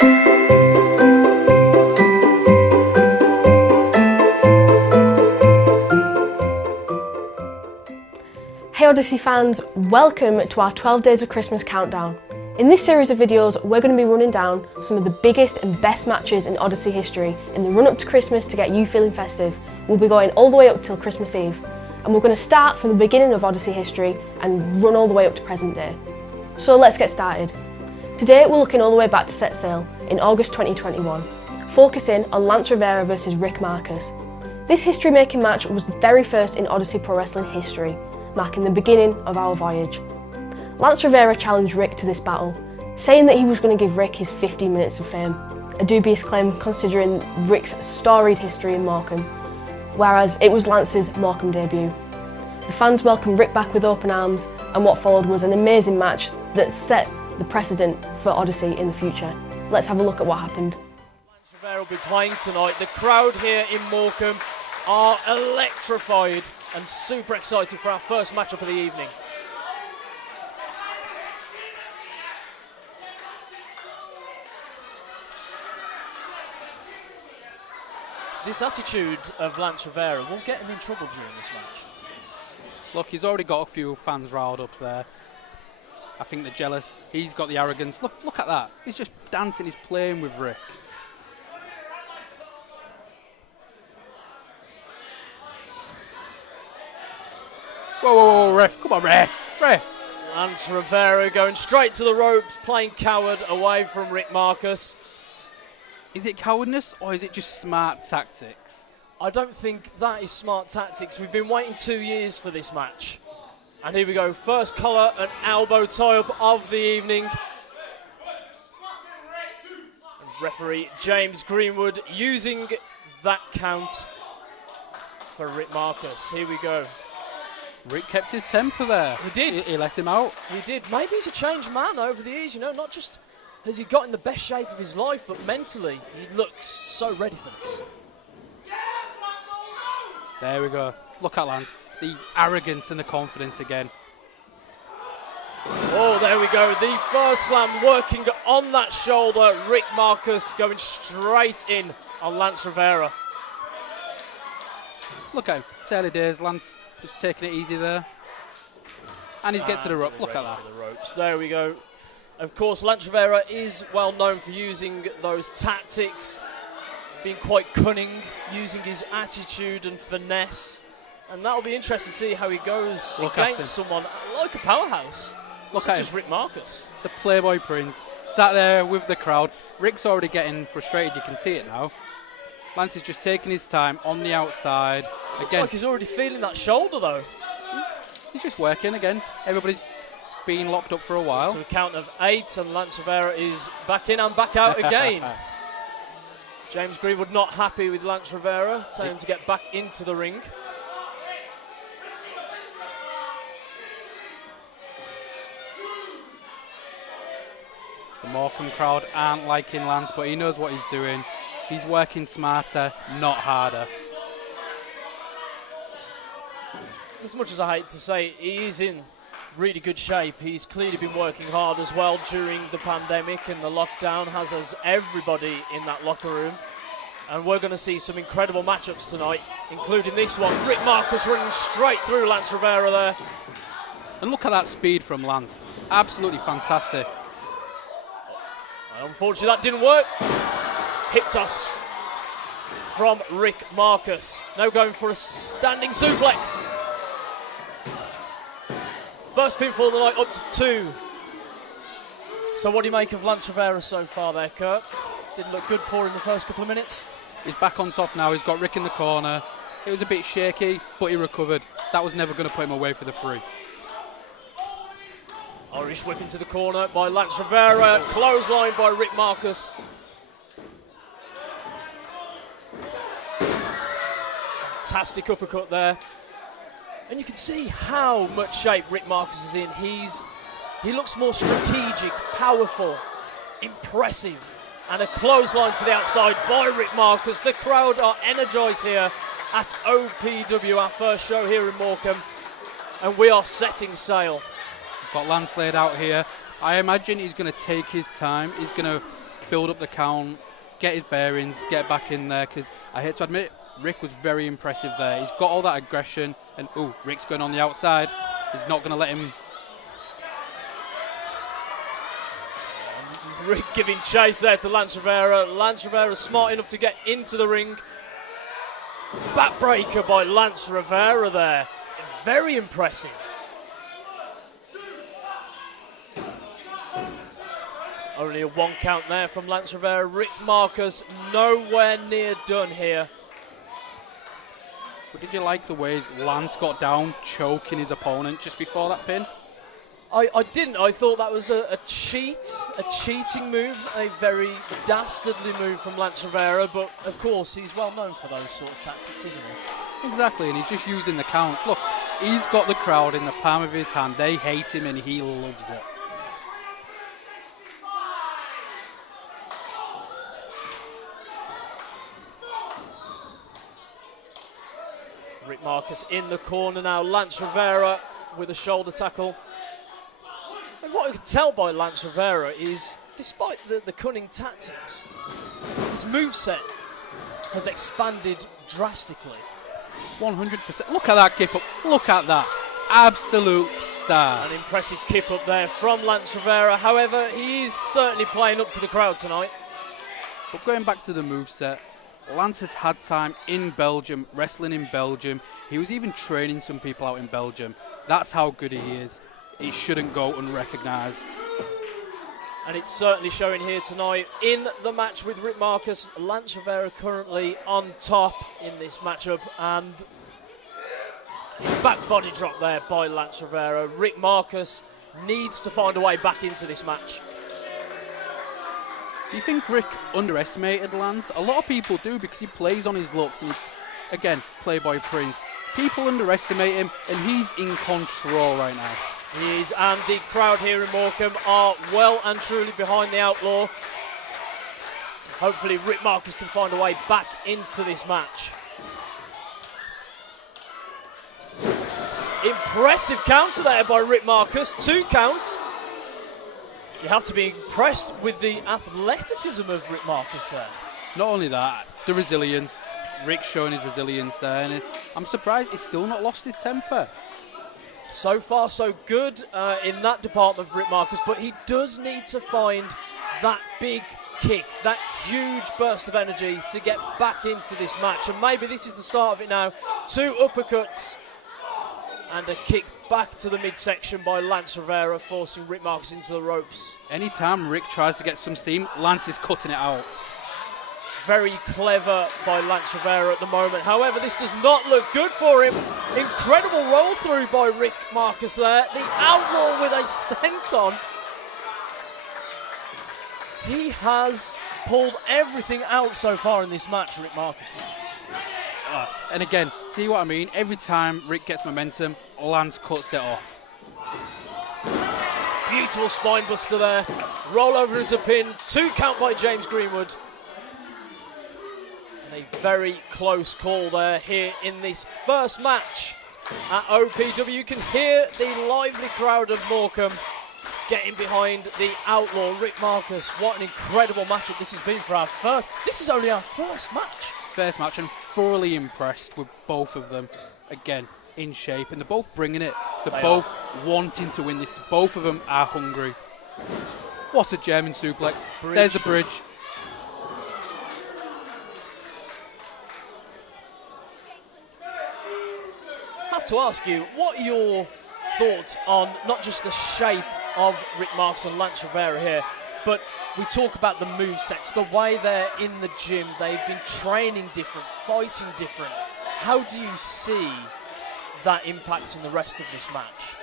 Hey Odyssey fans, welcome to our 12 Days of Christmas countdown. In this series of videos, we're going to be running down some of the biggest and best matches in Odyssey history in the run up to Christmas to get you feeling festive. We'll be going all the way up till Christmas Eve, and we're going to start from the beginning of Odyssey history and run all the way up to present day. So let's get started. Today we're looking all the way back to set sail in August 2021, focusing on Lance Rivera versus Rick Marcus. This history-making match was the very first in Odyssey Pro Wrestling history, marking the beginning of our voyage. Lance Rivera challenged Rick to this battle, saying that he was going to give Rick his 15 minutes of fame, a dubious claim considering Rick's storied history in Morecambe, whereas it was Lance's Morecambe debut. The fans welcomed Rick back with open arms, and what followed was an amazing match that set the precedent for Odyssey in the future. Let's have a look at what happened. Lance Rivera will be playing tonight. The crowd here in Morecambe are electrified and super excited for our first matchup of the evening. This attitude of Lance Rivera will get him in trouble during this match. Look, he's already got a few fans riled up there. I think they're jealous. He's got the arrogance. Look at that. He's just dancing, he's playing with Rick. Whoa, ref, come on, ref. Lance Rivera going straight to the ropes, playing coward away from Rick Marcus. Is it cowardness or is it just smart tactics? I don't think that is smart tactics. We've been waiting 2 years for this match. And here we go, first collar and elbow tie-up of the evening. And referee James Greenwood using that count for Rick Marcus. Here we go. Rick kept his temper there. He did. He let him out. He did. Maybe he's a changed man over the years, you know, not just has he got in the best shape of his life, but mentally he looks so ready for this. There we go. Look at Lance. The arrogance and the confidence again. Oh, there we go. The first slam working on that shoulder. Rick Marcus going straight in on Lance Rivera. Look at him. It's early days. Lance just taking it easy there. And he gets to the rope. Look at that. To the ropes. There we go. Of course, Lance Rivera is well known for using those tactics, being quite cunning, using his attitude and finesse. And that'll be interesting to see how he goes against someone like a powerhouse, such as Rick Marcus. The Playboy Prince sat there with the crowd. Rick's already getting frustrated, you can see it now. Lance is just taking his time on the outside. Looks like he's already feeling that shoulder though. He's just working again. Everybody's been locked up for a while. To a count of 8, and Lance Rivera is back in and back out again. James Greenwood not happy with Lance Rivera, telling him to get back into the ring. The Morecambe crowd aren't liking Lance, but he knows what he's doing. He's working smarter, not harder. As much as I hate to say, he is in really good shape. He's clearly been working hard as well during the pandemic and the lockdown, as has everybody in that locker room. And we're going to see some incredible matchups tonight, including this one. Rick Marcus running straight through Lance Rivera there. And look at that speed from Lance. Absolutely fantastic. Unfortunately, that didn't work. Hits us from Rick Marcus. Now going for a standing suplex. First pinfall of the night, up to 2. So what do you make of Lance Rivera so far there, Kurt? Didn't look good for him the first couple of minutes. He's back on top now. He's got Rick in the corner. It was a bit shaky, but he recovered. That was never going to put him away for the 3. Irish whip into the corner by Lance Rivera. Clothesline by Rick Marcus. Fantastic uppercut there. And you can see how much shape Rick Marcus is in. He looks more strategic, powerful, impressive. And a clothesline to the outside by Rick Marcus. The crowd are energised here at OPW, our first show here in Morecambe. And we are setting sail. Got Lance laid out here. I imagine he's going to take his time. He's going to build up the count, get his bearings, get back in there, because I hate to admit, Rick was very impressive there. He's got all that aggression, and ooh, Rick's going on the outside. He's not going to let him. Rick giving chase there to Lance Rivera. Lance Rivera smart enough to get into the ring. Backbreaker by Lance Rivera there. Very impressive. Only a 1 count there from Lance Rivera. Rick Marcus nowhere near done here. But did you like the way Lance got down, choking his opponent just before that pin? I didn't. I thought that was a cheating move, a very dastardly move from Lance Rivera, but of course he's well known for those sort of tactics, isn't he? Exactly, and he's just using the count. Look, he's got the crowd in the palm of his hand. They hate him and he loves it. Rick Marcus in the corner now. Lance Rivera with a shoulder tackle. And what I can tell by Lance Rivera is, despite the cunning tactics, his moveset has expanded drastically. 100%. Look at that kip up. Look at that. Absolute star. An impressive kip up there from Lance Rivera. However, he is certainly playing up to the crowd tonight. But going back to the moveset, Lance has had time in Belgium, wrestling in Belgium. He was even training some people out in Belgium. That's how good he is. He shouldn't go unrecognised. And it's certainly showing here tonight in the match with Rick Marcus. Lance Rivera currently on top in this matchup, and back body drop there by Lance Rivera. Rick Marcus needs to find a way back into this match. Do you think Rick underestimated Lance? A lot of people do, because he plays on his looks, and he's, again, Playboy Prince. People underestimate him, and he's in control right now. He is, and the crowd here in Morecambe are well and truly behind the Outlaw. Hopefully Rick Marcus can find a way back into this match. Impressive counter there by Rick Marcus. 2 counts. You have to be impressed with the athleticism of Rick Marcus there. Not only that, the resilience. Rick showing his resilience there, and I'm surprised he's still not lost his temper. So far, so good in that department of Rick Marcus, but he does need to find that big kick, that huge burst of energy to get back into this match. And maybe this is the start of it now. 2 uppercuts and a kick back to the midsection by Lance Rivera, forcing Rick Marcus into the ropes. Anytime Rick tries to get some steam, Lance is cutting it out. Very clever by Lance Rivera at the moment. However, this does not look good for him. Incredible roll through by Rick Marcus there. The Outlaw with a senton. He has pulled everything out so far in this match, Rick Marcus. And again, see what I mean? Every time Rick gets momentum, Lance cuts it off. Beautiful spine buster there. Roll over into pin. 2 count by James Greenwood. And a very close call there here in this first match at OPW. You can hear the lively crowd of Morecambe getting behind the Outlaw. Rick Marcus, what an incredible matchup this has been for our first. This is only our first match. First match, and thoroughly impressed with both of them. Again, in shape, and they're both bringing it. They're both wanting to win this. Both of them are hungry. What a German suplex. Bridge. There's a bridge. I have to ask you, what are your thoughts on not just the shape of Rick Marcus and Lance Rivera here, but we talk about the movesets, the way they're in the gym, they've been training different, fighting different. How do you see that impacting the rest of this match?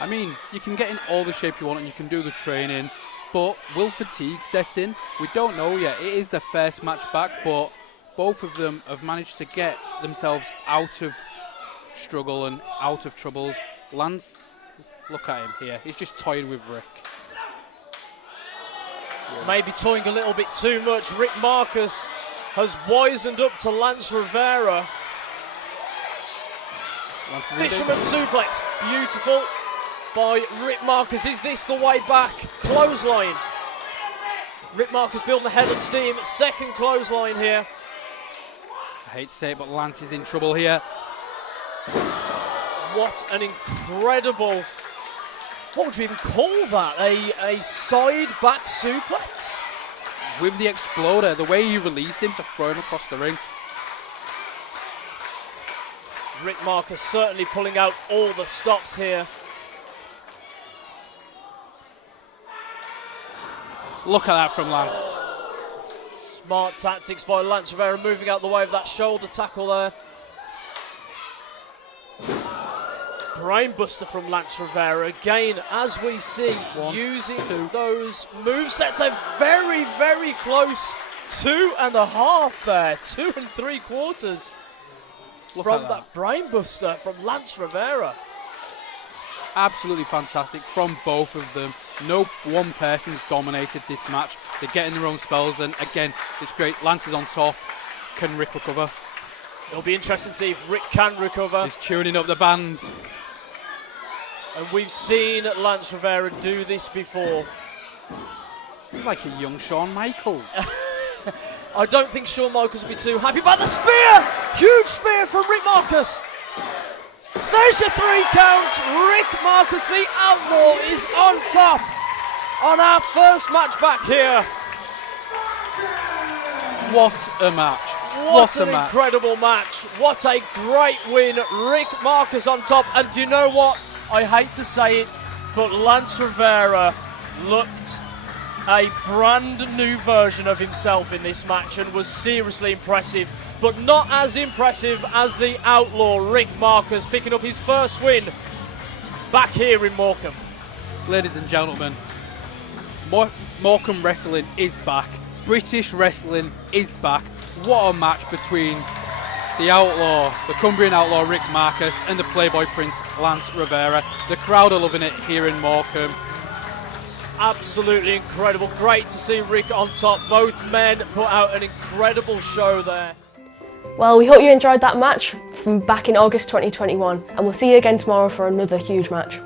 I mean, you can get in all the shape you want and you can do the training, but will fatigue set in? We don't know yet. It is their first match back, but both of them have managed to get themselves out of struggle and out of troubles. Lance, look at him here. He's just toying with Rick. Maybe toying a little bit too much. Rick Marcus has wisened up to Lance Rivera. Fisherman suplex, beautiful by Rick Marcus. Is this the way back? Clothesline. Rick Marcus building the head of steam. Second clothesline here. I hate to say it, but Lance is in trouble here. What an incredible, what would you even call that? A side back suplex? With the exploder, the way he released him to throw him across the ring. Rick Marcus certainly pulling out all the stops here. Look at that from Lance. Smart tactics by Lance Rivera, moving out the way of that shoulder tackle there. Brainbuster from Lance Rivera again, as we see, using those movesets. A very, very close 2.5 there, 2 3/4 from that brainbuster from Lance Rivera. Absolutely fantastic from both of them. No one person's dominated this match. They're getting their own spells, and again, it's great. Lance is on top. Can Rick recover? It'll be interesting to see if Rick can recover. He's tuning up the band. And we've seen Lance Rivera do this before. He's like a young Shawn Michaels. I don't think Shawn Michaels will be too happy about the spear! Huge spear from Rick Marcus. There's your 3 count. Rick Marcus, the Outlaw, is on top on our first match back here. What a match. What an incredible match. What a great win. Rick Marcus on top. And do you know what? I hate to say it, but Lance Rivera looked a brand new version of himself in this match and was seriously impressive, but not as impressive as the Outlaw Rick Marcus, picking up his first win back here in Morecambe. Ladies and gentlemen, Morecambe Wrestling is back. British Wrestling is back. What a match between the Outlaw, the Cumbrian Outlaw Rick Marcus, and the Playboy Prince Lance Rivera. The crowd are loving it here in Morecambe. Absolutely incredible. Great to see Rick on top. Both men put out an incredible show there. Well, we hope you enjoyed that match from back in August 2021, and we'll see you again tomorrow for another huge match.